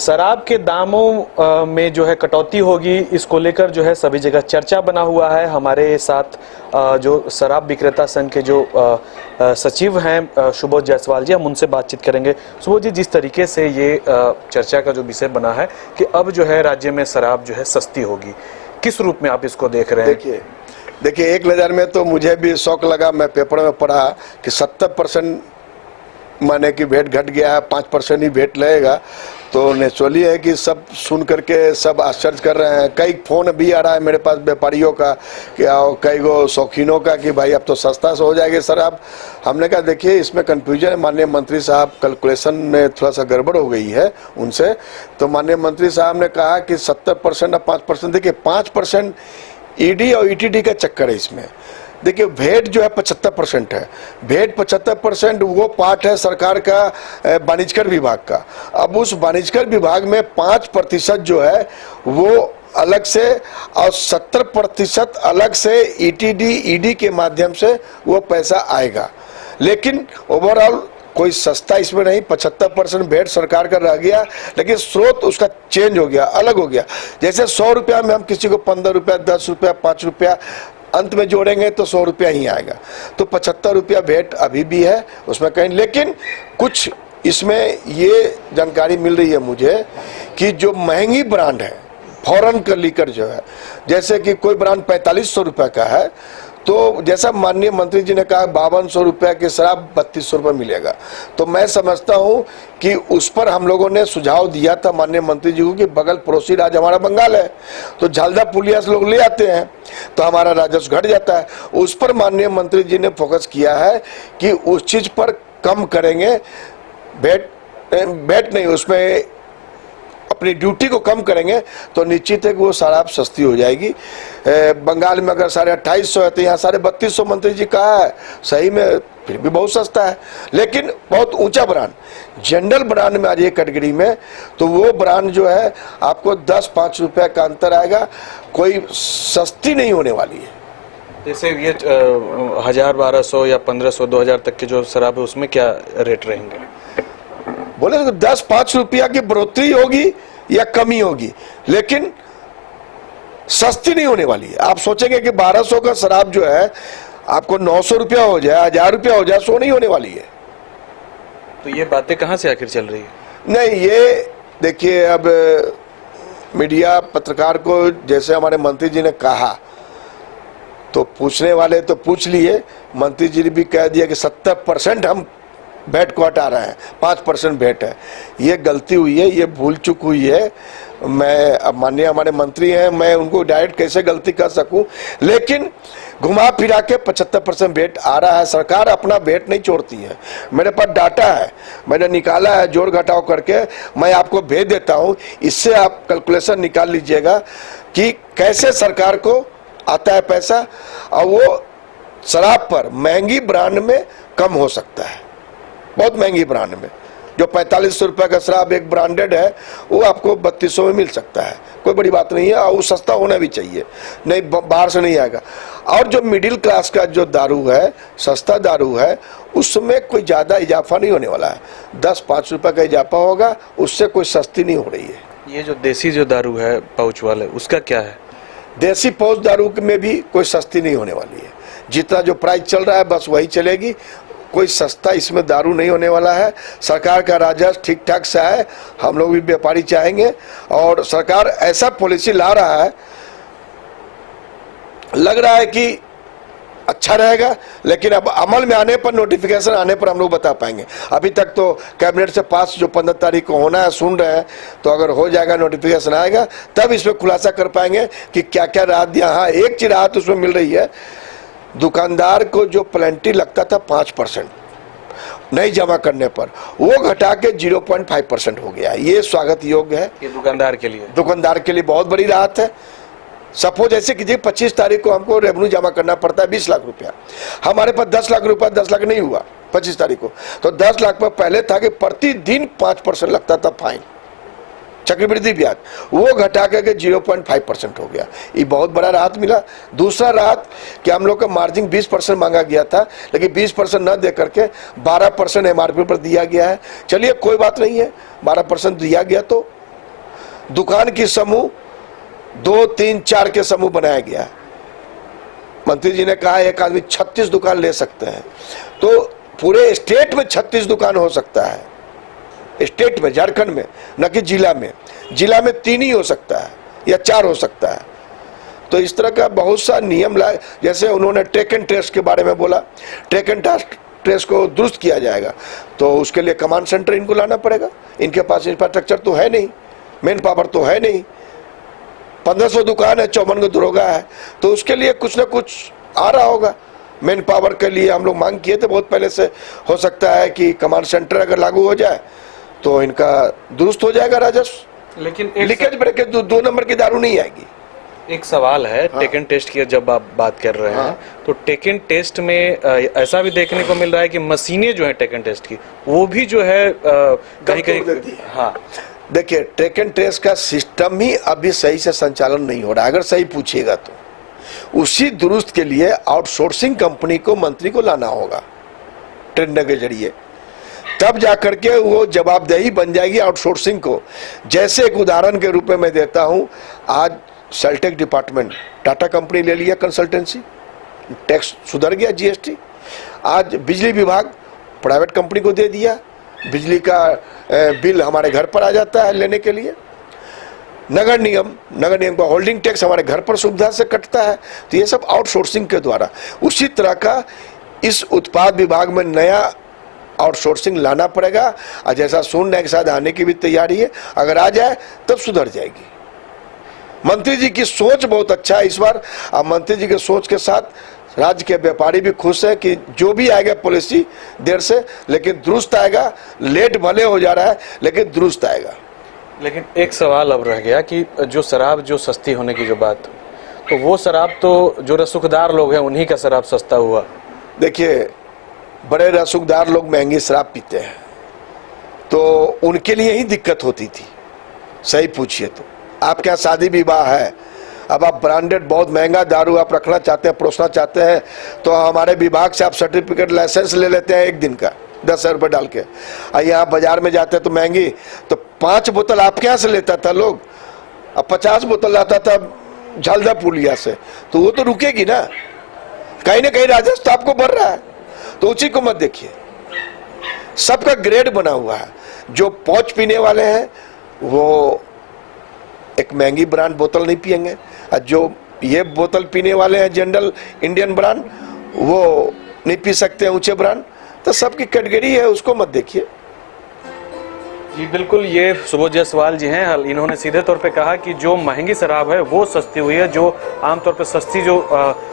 शराब के दामों में जो है कटौती होगी, इसको लेकर जो है सभी जगह चर्चा बना हुआ है। हमारे साथ जो शराब विक्रेता संघ के जो सचिव हैं सुबोध जायसवाल जी, हम उनसे बातचीत करेंगे। सुबोध जी, जिस तरीके से ये चर्चा का जो विषय बना है कि अब जो है राज्य में शराब जो है सस्ती होगी, किस रूप में आप इसको देख रहे हैं? देखिए, एक नज़र में तो मुझे भी शौक लगा। मैं पेपर में पढ़ा कि 70% माने कि वेट घट गया है, 5% ही वेट लगेगा। तो नेचुरली है कि सब सुन करके सब आश्चर्य कर रहे हैं। कई फोन भी आ रहा है मेरे पास व्यापारियों का कि कई गो शौकीनों का कि भाई अब तो सस्ता से हो जाएगी शराब। हमने कहा देखिए, इसमें कन्फ्यूजन है। माननीय मंत्री साहब कैलकुलेशन में थोड़ा सा गड़बड़ हो गई है उनसे। तो माननीय मंत्री साहब ने कहा कि 70% और 5%। देखिए, 5% ईडी और ईटीडी का चक्कर है इसमें। देखिए, भेंट जो है 75% है। भेंट 75% वो पार्ट है सरकार का वाणिज्यकर विभाग का। अब उस वाणिज्यकर विभाग में 5% जो है वो अलग से और 70% अलग से ईटीडी ईडी के माध्यम से वो पैसा आएगा। लेकिन ओवरऑल कोई सस्ता इसमें नहीं। 75% भेंट सरकार का रह गया, लेकिन स्रोत उसका चेंज हो गया, अलग हो गया। जैसे 100 रुपया में हम किसी को 15 रुपया, 10 रुपया, 5 रुपया अंत में जोड़ेंगे तो 100 रुपया ही आएगा। तो 75 रुपया भेंट अभी भी है उसमें कहीं। लेकिन कुछ इसमें ये जानकारी मिल रही है मुझे कि जो महंगी ब्रांड है, फॉरेन का लीकर जो है, जैसे कि कोई ब्रांड 4500 रुपये का है, तो जैसा माननीय मंत्री जी ने कहा 5200 रुपये की शराब 3200 रुपये मिलेगा। तो मैं समझता हूं कि उस पर हम लोगों ने सुझाव दिया था माननीय मंत्री जी को कि बगल पड़ोसी राज्य हमारा बंगाल है, तो झालदा पुलिया से लोग ले आते हैं तो हमारा राजस्व घट जाता है। उस पर माननीय मंत्री जी ने फोकस किया है कि उस चीज पर कम करेंगे। भेंट नहीं, उसमें अपनी ड्यूटी को कम करेंगे तो निश्चित है कि वो शराब सस्ती हो जाएगी। बंगाल में अगर 2850 है तो यहाँ 3250 मंत्री जी कहा है, सही में फिर भी बहुत सस्ता है। लेकिन बहुत ऊंचा ब्रांड, जनरल ब्रांड में आज एक कैटेगरी में, तो वो ब्रांड जो है आपको 10-5 रुपये का अंतर आएगा, कोई सस्ती नहीं होने वाली है। जैसे ये 1000, 1200 या 1500, 2000 तक की जो शराब है उसमें क्या रेट रहेंगे? बोले तो 10-5 रुपया की बढ़ोतरी होगी या कमी होगी, लेकिन सस्ती नहीं होने वाली है। आप सोचेंगे कि 1200 का शराब जो है आपको 900 रुपया हो जाए, 1000 रुपया हो जाए, सो नहीं होने वाली है। तो ये बातें कहाँ से आखिर चल रही है? नहीं, ये देखिए, अब मीडिया पत्रकार को जैसे हमारे मंत्री जी ने कहा तो पूछने वाले तो पूछ लिए, मंत्री जी ने भी कह दिया कि 70% हम भेंट को हटा रहे हैं, 5% भेंट है। ये गलती हुई है, ये भूल चूक हुई है। मैं अब माननीय हमारे मंत्री हैं, मैं उनको डायरेक्ट कैसे गलती कर सकूं, लेकिन घुमा फिरा के 75% भेंट आ रहा है। सरकार अपना भेंट नहीं छोड़ती है। मेरे पास डाटा है, मैंने निकाला है, जोड़ घटाव करके मैं आपको भेज देता हूं। इससे आप कैलकुलेशन निकाल लीजिएगा कि कैसे सरकार को आता है पैसा, और वो शराब पर महंगी ब्रांड में कम हो सकता है। बहुत महंगी ब्रांड में जो 4500 रुपये का शराब एक ब्रांडेड है, वो आपको 3200 में मिल सकता है। कोई बड़ी बात नहीं है, और वो सस्ता होना भी चाहिए, नहीं बाहर से नहीं आएगा। और जो मिडिल क्लास का जो दारू है, सस्ता दारू है, उसमें कोई ज़्यादा इजाफा नहीं होने वाला है। 10-5 रुपये का इजाफा होगा, उससे कोई सस्ती नहीं हो रही है। ये जो देसी जो दारू है पाउच वाले, उसका क्या है? देसी पाउच दारू में भी कोई सस्ती नहीं होने वाली है। जितना जो प्राइस चल रहा है बस वही चलेगी। कोई सस्ता इसमें दारू नहीं होने वाला है। सरकार का राजस्व ठीक ठाक सा है, हम लोग भी व्यापारी चाहेंगे, और सरकार ऐसा पॉलिसी ला रहा है, लग रहा है कि अच्छा रहेगा। लेकिन अब अमल में आने पर, नोटिफिकेशन आने पर हम लोग बता पाएंगे। अभी तक तो कैबिनेट से पास जो 15 तारीख को होना है, सुन रहे हैं, तो अगर हो जाएगा, नोटिफिकेशन आएगा, तब इसमें खुलासा कर पाएंगे कि क्या क्या राहत दिया। हाँ, एक चीज राहत उसमें मिल रही है, दुकानदार को जो पेनल्टी लगता था 5% नहीं जमा करने पर, वो घटा के 0.5% हो गया। ये स्वागत योग्य है। ये दुकानदार के लिए बहुत बड़ी राहत है। सपोज ऐसे कीजिए 25 तारीख को हमको रेवेन्यू जमा करना पड़ता है 20 लाख रुपया, हमारे पास 10 लाख रुपया, 10 लाख नहीं हुआ 25 तारीख को, तो 10 लाख पर पहले था कि प्रतिदिन 5% लगता था फाइन, चक्रवृद्धि ब्याज, वो घटा करके 0.5% हो गया। ये बहुत बड़ा राहत मिला। दूसरा राहत कि हम लोग का मार्जिन 20% मांगा गया था, लेकिन 20% न दे करके 12% MRP पर दिया गया है। चलिए कोई बात नहीं है, 12% दिया गया तो दुकान की समूह 2, 3, 4 के समूह बनाया गया है। मंत्री जी ने कहा एक आदमी 36 दुकान ले सकते हैं, तो पूरे स्टेट में 36 दुकान हो सकता है, स्टेट में, झारखंड में, न कि जिला में। जिला में 3 ही हो सकता है या 4 हो सकता है। तो इस तरह का बहुत सा नियम लाए। जैसे उन्होंने ट्रैक एंड ट्रेस के बारे में बोला, ट्रैक एंड ट्रेस को दुरुस्त किया जाएगा, तो उसके लिए कमांड सेंटर इनको लाना पड़ेगा। इनके पास इंफ्रास्ट्रक्चर तो है नहीं, मैन पावर तो है नहीं। 1500 दुकान है, 54 दरोगा है, तो उसके लिए कुछ ना कुछ आ रहा होगा। मैन पावर के लिए हम लोग मांग किए थे बहुत पहले से। हो सकता है कि कमांड सेंटर अगर लागू हो जाए तो इनका दुरुस्त हो जाएगा राजस्व। लेकिन लीकेज ब्रेकेज 2 नंबर की दारू नहीं आएगी। एक सवाल है, टेक एंड टेस्ट की जब आप बात कर रहे हैं, तो टेक एंड टेस्ट में ऐसा भी देखने को मिल रहा है कि मशीनें जो है टेक एंड टेस्ट की, वो भी जो है कहीं कहीं, हाँ देखिए, ट्रैक एंड ट्रेस का सिस्टम ही अभी सही से संचालन नहीं हो रहा। अगर सही पूछिएगा तो उसी दुरुस्त के लिए आउटसोर्सिंग कंपनी को मंत्री को लाना होगा टेंडर के जरिए, तब जाकर के वो जवाबदेही बन जाएगी आउटसोर्सिंग को। जैसे एक उदाहरण के रूप में मैं देता हूं, आज सेल्टेक डिपार्टमेंट टाटा कंपनी ले लिया कंसल्टेंसी, टैक्स सुधर गया, जीएसटी। आज बिजली विभाग प्राइवेट कंपनी को दे दिया, बिजली का बिल हमारे घर पर आ जाता है लेने के लिए। नगर निगम का होल्डिंग टैक्स हमारे घर पर सुविधा से कटता है। तो ये सब आउटसोर्सिंग के द्वारा। उसी तरह का इस उत्पाद विभाग में नया आउटसोर्सिंग लाना पड़ेगा, और जैसा सुनने के साथ आने की भी तैयारी है। अगर आ जाए तब सुधर जाएगी। मंत्री जी की सोच बहुत अच्छा है इस बार। अब मंत्री जी के सोच के साथ राज्य के व्यापारी भी खुश है कि जो भी आएगा पॉलिसी देर से, लेकिन दुरुस्त आएगा। लेट भले हो जा रहा है, लेकिन दुरुस्त आएगा। लेकिन एक सवाल अब रह गया कि जो शराब जो सस्ती होने की जो बात, तो वो शराब तो जो रसूखदार लोग हैं उन्हीं का शराब सस्ता हुआ। देखिए, बड़े रसूखदार लोग महंगी शराब पीते हैं, तो उनके लिए ही दिक्कत होती थी। सही पूछिए तो आपके यहाँ शादी विवाह है, अब आप ब्रांडेड बहुत महंगा दारू आप रखना चाहते हैं, परोसना चाहते हैं, तो हमारे विभाग से आप सर्टिफिकेट लाइसेंस ले लेते हैं 1 दिन का 10,000 रुपये डाल के। और यहाँ बाजार में जाते हैं तो महंगी, तो 5 बोतल आपके यहाँ से लेता था लोग, अब 50 बोतल लाता था झालदा पुलिया से, तो वो तो रुकेगी ना कहीं राजस्व तो आपको बढ़ रहा है। तो उसी को मत देखिए, सबका ग्रेड बना हुआ है। जो पौच पीने वाले हैं वो एक महंगी ब्रांड बोतल नहीं पिएंगे, और जो ये बोतल पीने वाले हैं जनरल इंडियन ब्रांड, वो नहीं पी सकते हैं ऊंचे ब्रांड। तो सबकी कैटेगरी है, उसको मत देखिए। जी बिल्कुल, ये सुबोध जायसवाल जी हैं। इन्होंने सीधे तौर पे कहा कि जो महंगी शराब है वो सस्ती हुई है, जो आमतौर पे सस्ती जो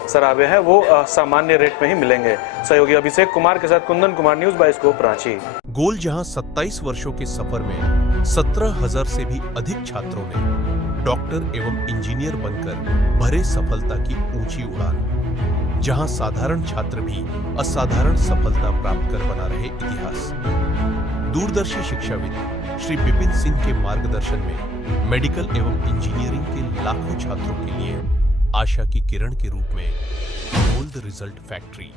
शराबें हैं वो सामान्य रेट में ही मिलेंगे। सहयोगी अभिषेक कुमार के साथ Kundan Kumar, news by scope, Ranchi. गोल जहां 27 वर्षों के सफर में 17,000 से भी अधिक छात्रों ने डॉक्टर एवं इंजीनियर बनकर भरे सफलता की ऊंची उड़ान, जहां साधारण छात्र भी असाधारण सफलता प्राप्त कर बना रहे इतिहास। दूरदर्शी शिक्षाविद श्री विपिन सिंह के मार्गदर्शन में मेडिकल एवं इंजीनियरिंग के लाखों छात्रों के लिए आशा की किरण के रूप में गोल्ड रिजल्ट फैक्ट्री